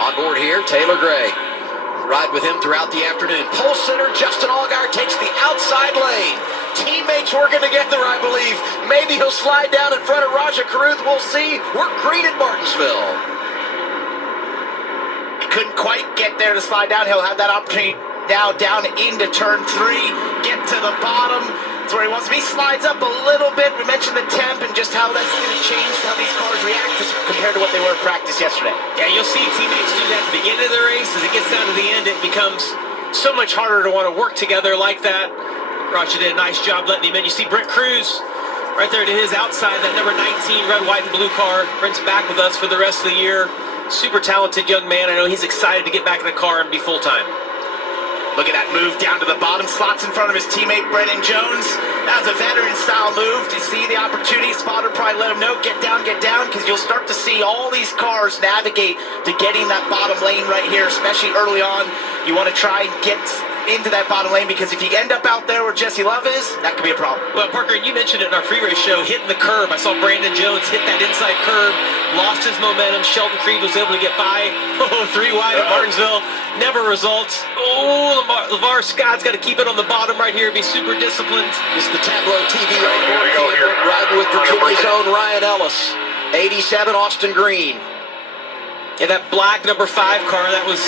On board here, Taylor Gray. Ride with him throughout the afternoon. Pole sitter Justin Allgaier takes the outside lane. Teammates working together, I believe. Maybe he'll slide down in front of Raja Caruth. We'll see. We're green at Martinsville. He couldn't quite get there to slide down. He'll have that opportunity now down into turn 3. Get to the bottom. That's where he wants to be. Slides up a little bit. We mentioned the temp and just how that's going to change how these cars react compared to what they were in practice yesterday. Yeah, you'll see teammates do that at the beginning of the race. As it gets down to the end, it becomes so much harder to want to work together like that. Roger did a nice job letting him in. You see Brent Cruz right there to his outside, that number 19 red, white, and blue car. Brent's back with us for the rest of the year. Super talented young man. I know he's excited to get back in the car and be full-time. Look at that move down to the bottom, slots in front of his teammate Brennan Jones. That was a veteran-style move. To see the opportunity, spotter probably let him know, get down, because you'll start to see all these cars navigate to getting that bottom lane right here, especially early on. You want to try and get into that bottom lane, because if you end up out there where Jesse Love is, that could be a problem. Well, Parker, you mentioned it in our pre-race show, hitting the curb. I saw Brandon Jones hit that inside curb, lost his momentum. Sheldon Creed was able to get by. 3 wide at Martinsville. Never results. Oh, LeVar Scott's got to keep it on the bottom right here, be super disciplined. This is the Tableau TV riding with Virginia's own Ryan Ellis. 87 Austin Green. And that black number 5 car, that was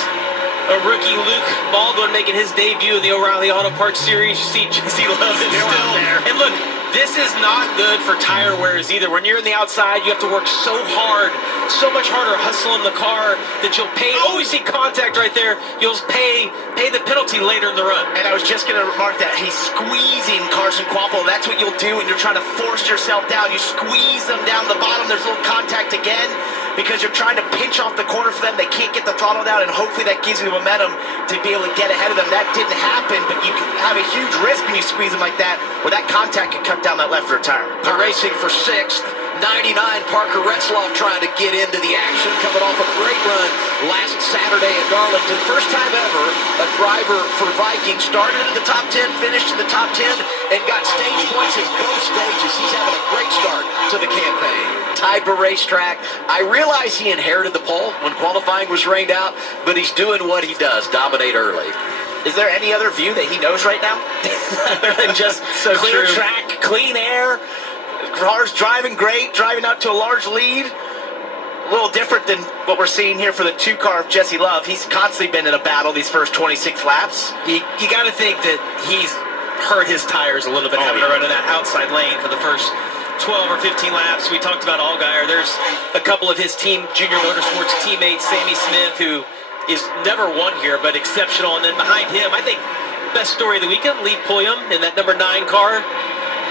a rookie Luke Baldwin making his debut in the O'Reilly Auto Parts Series. You see Jesse Love is still there. And look, this is not good for tire wears either. When you're in the outside, you have to work so hard, so much harder hustling the car that you'll pay. Oh, you see contact right there. You'll pay the penalty later in the run. And I was just going to remark that he's squeezing Carson Kvapil. That's what you'll do when you're trying to force yourself down. You squeeze them down the bottom. There's a little contact again, because you're trying to pinch off the corner for them. They can't get the throttle down, and hopefully that gives you the momentum to be able to get ahead of them. That didn't happen, but you can have a huge risk when you squeeze them like that, where that contact can cut down that left rear tire. They're racing for 6th. 99 Parker Retzloff trying to get into the action, coming off a great run last Saturday at Darlington. First time ever a driver for Vikings started in the top 10, finished in the top 10, and got stage points in both stages. He's having a great start to the campaign. Type of racetrack. I realize he inherited the pole when qualifying was rained out, but he's doing what he does, dominate early. Is there any other view that he knows right now? Other than just so clear track, clean air, cars driving great, driving out to a large lead. A little different than what we're seeing here for the 2-car of Jesse Love. He's constantly been in a battle these first 26 laps. You got to think that he's hurt his tires a little bit having to run in that outside lane for the first 12 or 15 laps. We talked about Allgaier. There's a couple of his team, Junior Motorsports teammates, Sammy Smith, who is never won here, but exceptional. And then behind him, I think, best story of the weekend, Lee Pulliam in that number 9 car.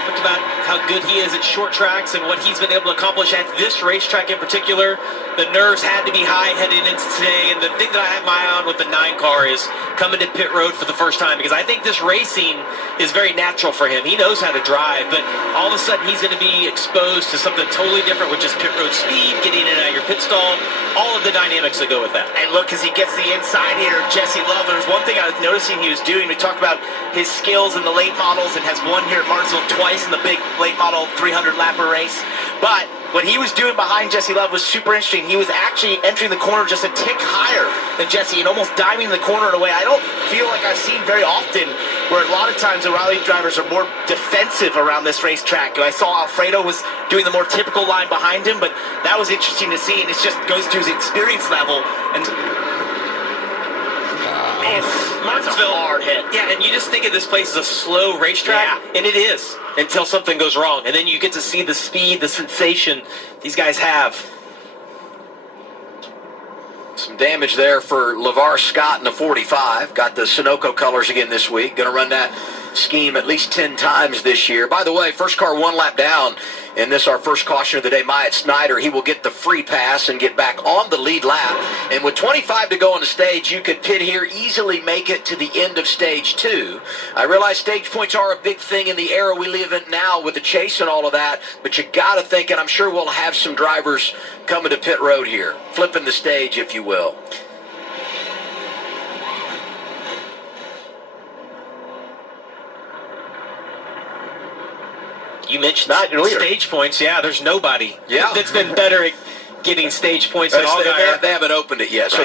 Talked about how good he is at short tracks and what he's been able to accomplish at this racetrack in particular. The nerves had to be high heading into today, and the thing that I have my eye on with the 9 car is coming to pit road for the first time, because I think this racing is very natural for him. He knows how to drive, but all of a sudden he's going to be exposed to something totally different, which is pit road speed, getting in and out of your pit stall, all of the dynamics that go with that. And look, as he gets the inside here, Jesse Love, there's one thing I was noticing he was doing. We talked about his skills in the late models, and has won here at Martinsville twice in the big late model 300 lapper race. But what he was doing behind Jesse Love was super interesting. He was actually entering the corner just a tick higher than Jesse and almost diving the corner in a way I don't feel like I've seen very often, where a lot of times O'Reilly drivers are more defensive around this racetrack. I saw Alfredo was doing the more typical line behind him, but that was interesting to see, and it just goes to his experience level. And Martinsville, hard hit. Yeah, and you just think of this place as a slow racetrack, and it is, until something goes wrong. And then you get to see the speed, the sensation these guys have. Some damage there for LeVar Scott in the 45. Got the Sunoco colors again this week. Going to run that scheme at least 10 times this year. By the way, first car 1 lap down in this, our first caution of the day, Myatt Snyder. He will get the free pass and get back on the lead lap. And with 25 to go on the stage, you could pit here, easily make it to the end of stage 2. I realize stage points are a big thing in the era we live in now with the chase and all of that, but you got to think, and I'm sure we'll have some drivers coming to pit road here, flipping the stage, if you will. You mentioned stage points. Yeah, there's nobody that's been better at getting stage points at all. They haven't opened it yet, so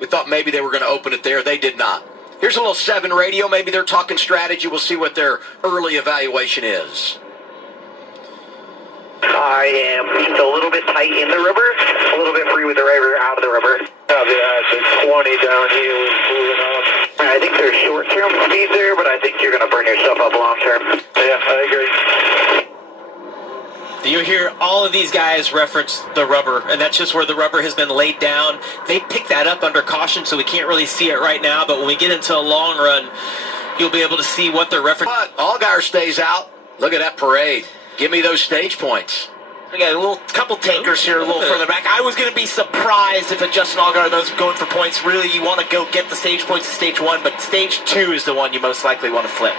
we thought maybe they were going to open it there. They did not. Here's a little 7 radio. Maybe they're talking strategy. We'll see what their early evaluation is. I am just a little bit tight in the rubber, a little bit free with the river out of the rubber. The 20 downhill is cooling off. I think there's short-term speed there, but I think you're going to burn yourself up long-term. Yeah, I agree. You hear all of these guys reference the rubber, and that's just where the rubber has been laid down. They pick that up under caution, so we can't really see it right now, but when we get into a long run, you'll be able to see what they're referencing. But Allgaier stays out. Look at that parade. Give me those stage points. We got a couple tankers here a little further back. I was going to be surprised if a Justin Allgaier, those going for points, really you want to go get the stage points to stage 1, but stage 2 is the one you most likely want to flip.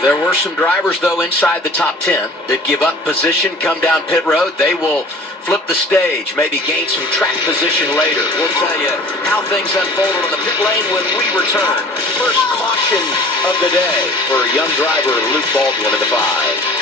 There were some drivers, though, inside the top 10 that give up position, come down pit road. They will flip the stage, maybe gain some track position later. We'll tell you how things unfolded on the pit lane when we return. First caution of the day for young driver Luke Baldwin in the 5.